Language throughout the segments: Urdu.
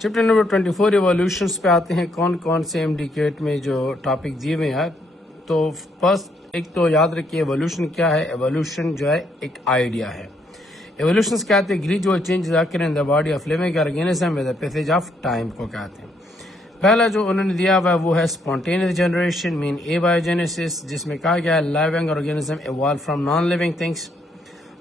چیپٹر نمبر 24 ایولیوشنس پہ آتے ہیں. کون کون سے MD میں جو ٹاپک دیے ہوئے ہیں. تو فرسٹ ایک تو یاد رکھیے ایولیوشن کیا ہے. ایولیوشن جو ہے ایک آئیڈیا ہے. ایولیوشنس کہتے ہیں gradual changes occur in the body of living organism with the passage of time کو کہتے ہیں. پہلا جو انہوں نے دیا ہوا ہے وہ ہے اسپونٹینیس جنریشن مین ایبایوجینیسس، جس میں کہا گیا ہے living organism evolve from non living things.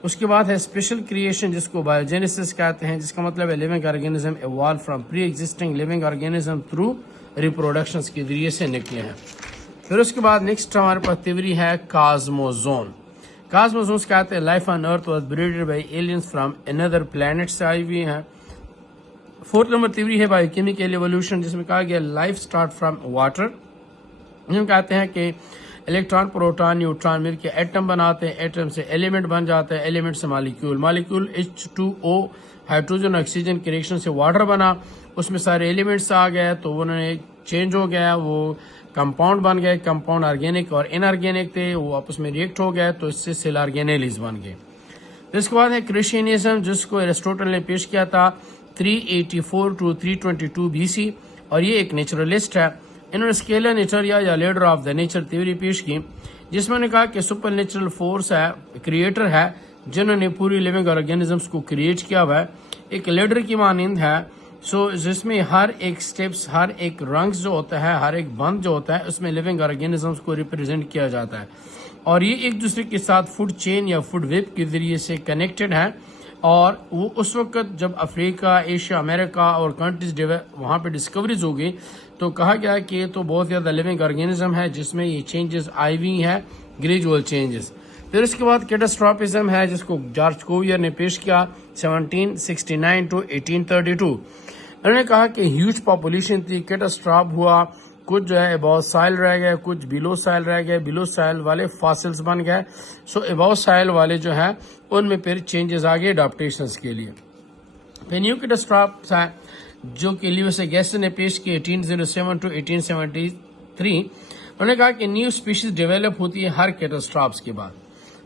اس کے بعد ہے اسپیشل کریشن جس کو بایوجینیسس کہتے ہیں، جس کا مطلب ہے living organism evolve from pre existing living organism through reproductions کے ذریعے سے نکلے ہیں. پھر اس کے بعد نیکسٹ ہمارے پاس تھیوری ہے کازموزون. کازموزونس کہتے ہیں life on earth was breaded by aliens from another planet سے آئی ہوئی ہیں. فورتھ نمبر تھیوری ہے بایو کیمیکل ایولیوشن، جس میں کہا گیا لائف اسٹارٹ فرام واٹر. ہم کہتے ہیں کہ الیکٹران پروٹون نیوٹران مل کے ایٹم بناتے ہیں، ایٹم سے ایلیمنٹ بن جاتا ہے، ایلیمنٹ سے مالیکیول H2O ہائیڈروجن آکسیجن کے ریئیکشن سے واٹر بنا، اس میں سارے ایلیمنٹس آ گئے تو انہوں نے چینج ہو گیا، وہ کمپاؤنڈ بن گئے. کمپاؤنڈ آرگینک اور ان آرگینک تھے، وہ آپس میں ریئیکٹ ہو گئے تو اس سے سیل آرگینیلیز بن گئے. اس کے بعد ہے کرسچینزم، جس کو ایرسٹوٹل نے پیش کیا تھا 384 to 322 BC، اور یہ ایک نیچرلسٹ ہے. انہوں نے اسکیلر نیچریا یا leader of the nature theory پیش کی، جس میں نے کہا کہ سپر نیچرل فورس ہے، کریٹر ہے، جنہوں نے پوری لیونگ آرگینزمس کو کریٹ کیا ہوا ہے، ایک لیڈر کی مانند ہے. جس میں ہر ایک سٹیپس، ہر ایک رنگ جو ہوتا ہے، ہر ایک بند جو ہوتا ہے، اس میں لیونگ آرگینزمس کو ریپرزینٹ کیا جاتا ہے، اور یہ ایک دوسرے کے ساتھ فوڈ چین یا فوڈ ویب کے ذریعے سے کنیکٹڈ ہے. اور وہ اس وقت جب افریقہ، ایشیا، امریکہ اور کنٹریز وہاں پہ ڈسکوریز ہو گئی تو کہا گیا کہ یہ تو بہت زیادہ لیونگ آرگینزم ہے جس میں یہ چینجز آئی ہوئی ہیں، گریجول چینجز. پھر اس کے بعد کیٹاسٹرافزم ہے، جس کو جارج کوویئر نے پیش کیا 1769 to 1832. انہوں نے کہا کہ ہیوج پاپولیشن تھی، کیٹاسٹراف ہوا، کچھ جو ہے اباؤ سائل رہ گئے، کچھ بلو سائل رہ گئے، بلو سائل والے فاسلز بن گئے. اباؤ سائل والے جو ہیں ان میں پھر چینجز آ گئے اڈاپٹیشنز کے لیے. پھر نیو کیٹاسٹراف ہے جو کہ لیوس گیسس نے پیش کی 1807 to 1873. انہوں نے کہا کہ نیو اسپیشیز ڈیولپ ہوتی ہے ہر کیٹاسٹرافس کے بعد.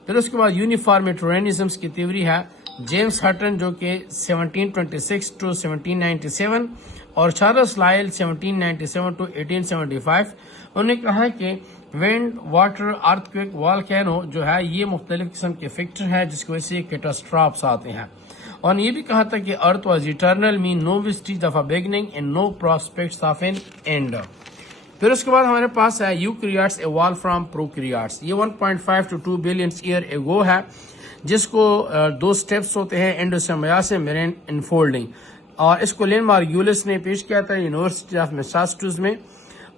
پھر اس کے بعد یونیفارم ٹرینزمس کی تھیوری ہے جیمز ہٹن جو کہ 1726 to 1797 اور چارلس لائل 1797 to 1875. انہوں نے کہا کہ وینڈ، واٹر، ارتھ کویک، والکینو جو ہے یہ مختلف قسم کے فیکٹر ہیں جس کی وجہ سے کیٹاسٹرافس آتے ہیں. اور یہ بھی کہا تھا کہ earth was eternal mean no vestige of a beginning and no prospects of an end. پھر اس کے بعد ہمارے پاس ہے یوکریاٹس ایوالو فرام پروکریاٹس. یہ 1.5 to 2 بلین ایئر ایگو ہے، جس کو دو سٹیپس ہوتے ہیں، انڈوسیمبیاسس میرین انفولڈنگ. اور اس کو لین مارگیولس نے پیش کیا تھا یونیورسٹی آف میساچوسیٹس میں.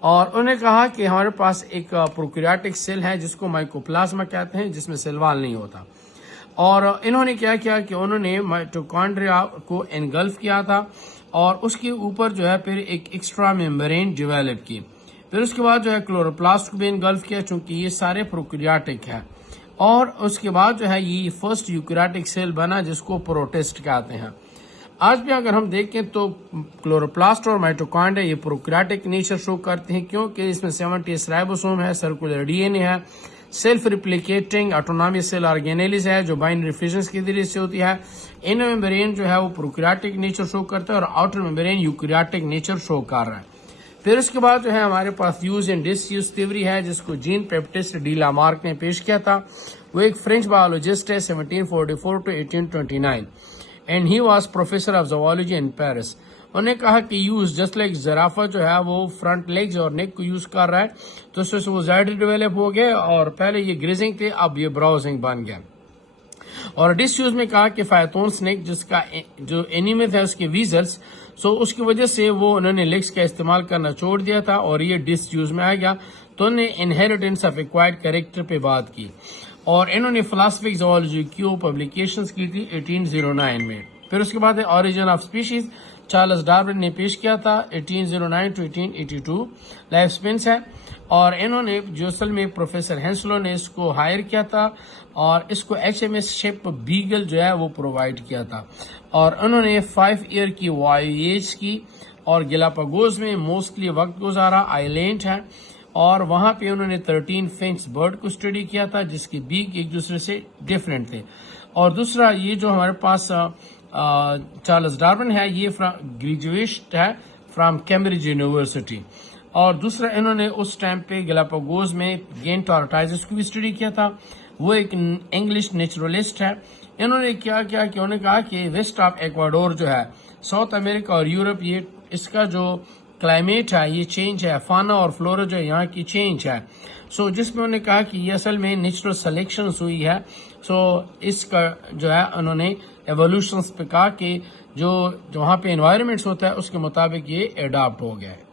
اور انہوں نے کہا کہ ہمارے پاس ایک پروکریاٹک سیل ہے جس کو مائکوپلازما کہتے ہیں، جس میں سیل وال نہیں ہوتا. اور انہوں نے کیا کیا کہ انہوں نے مائٹوکانڈریا کو انگلف کیا تھا اور اس کے اوپر جو ہے پھر ایک ایکسٹرا میمبرین ڈیولپ کی. پھر اس کے بعد جو ہے کلوروپلاسٹ کو بھی انگلف کیا، چونکہ یہ سارے پروکریاٹک ہے. اور اس کے بعد جو ہے یہ فرسٹ یوکریاٹک سیل بنا جس کو پروٹسٹ کہتے ہیں. آج بھی اگر ہم دیکھیں تو کلوروپلاسٹ اور مائٹوکانڈریا یہ پروکریاٹک نیچر شو کرتے ہیں، کیونکہ اس میں 70 رائبوسوم ہے، سرکولر DNA ہے، سیلف ریپلیکیٹنگ آٹونامس سیل آرگینیلیز ہے جو بائنری فیوژنز کے ذریعے سے ہوتی ہے. انر ممبرین جو ہے وہ پروکریاٹک نیچر شو کرتا ہے اور آؤٹر ممبرین یوکریاٹک نیچر شو کر رہا ہے. پھر اس کے بعد جو ہے ہمارے پاس use and disuse theory ہے جس کو جین بیپٹسٹ ڈی لامارک نے پیش کیا تھا. وہ ایک فرینچ بایولوجسٹ ہے 1744 to 1829 and he was professor of zoology in Paris. انہوں نے کہا کہ یوز جسٹ لائک زرافہ جو ہے وہ فرنٹ لیگز اور نیک کو یوز کر رہا ہے تو اس سے وہ زائڈ ڈیولپ ہو گئے اور پہلے یہ گریزنگ تھے اب یہ براؤزنگ بن گیا. اور ڈس یوز میں کہا کہ فائتون سنیک جس کا جو اینیمت ہے اس کے ویزلز اس کی وجہ سے وہ انہوں نے لیگز کا استعمال کرنا چھوڑ دیا تھا اور یہ ڈس یوز میں آ گیا. تو انہوں نے انہیریٹنس آف ایکوائرڈ کریکٹر پہ بات کی اور انہوں نے فلاسفی زوالوجی کی پبلیکیشنز کی تھی 1809 میں. پھر اس کے بعد origin of species Charles Darwin نے پیش کیا تھا 1809 to 1882. لائف سپینس ہے اور انہوں نے جو اصل میں پروفیسر ہینسلو نے اس کو ہائر کیا تھا اور اس کو HMS شپ بیگل جو ہے وہ پرووائڈ کیا تھا. اور انہوں نے 5 ایئر کی وائیج کی اور گلاپاگوز میں موسٹلی وقت گزارا. آئیلینڈ ہے اور وہاں پہ انہوں نے 13 فنچ برڈ کو اسٹڈی کیا تھا جس کے بیک ایک دوسرے سے ڈفرینٹ تھے. اور دوسرا یہ جو ہمارے پاس چارلس ڈارون ہے، یہ گریجویٹ ہے فرام کیمبرج یونیورسٹی. اور دوسرا انہوں نے اس ٹائم پہ گلاپاگوز میں گین ٹارٹائزز کو بھی اسٹڈی کیا تھا. وہ ایک انگلش نیچرلسٹ ہے. انہوں نے کیا کہ انہوں نے کہا کہ ویسٹ آف ایکواڈور جو ہے، ساؤتھ امریکہ اور یورپ، یہ اس کا جو کلائمیٹ ہے یہ چینج ہے، فانا اور فلورا جو یہاں کی چینج ہے. جس میں انہوں نے کہا کہ یہ اصل میں نیچرل سلیکشن ہوئی ہے. اس کا جو ہے انہوں نے ایوولوشنس پہ کہا کہ جو وہاں پہ انوائرمنٹس ہوتا ہے اس کے مطابق یہ اڈاپٹ ہو گیا ہے.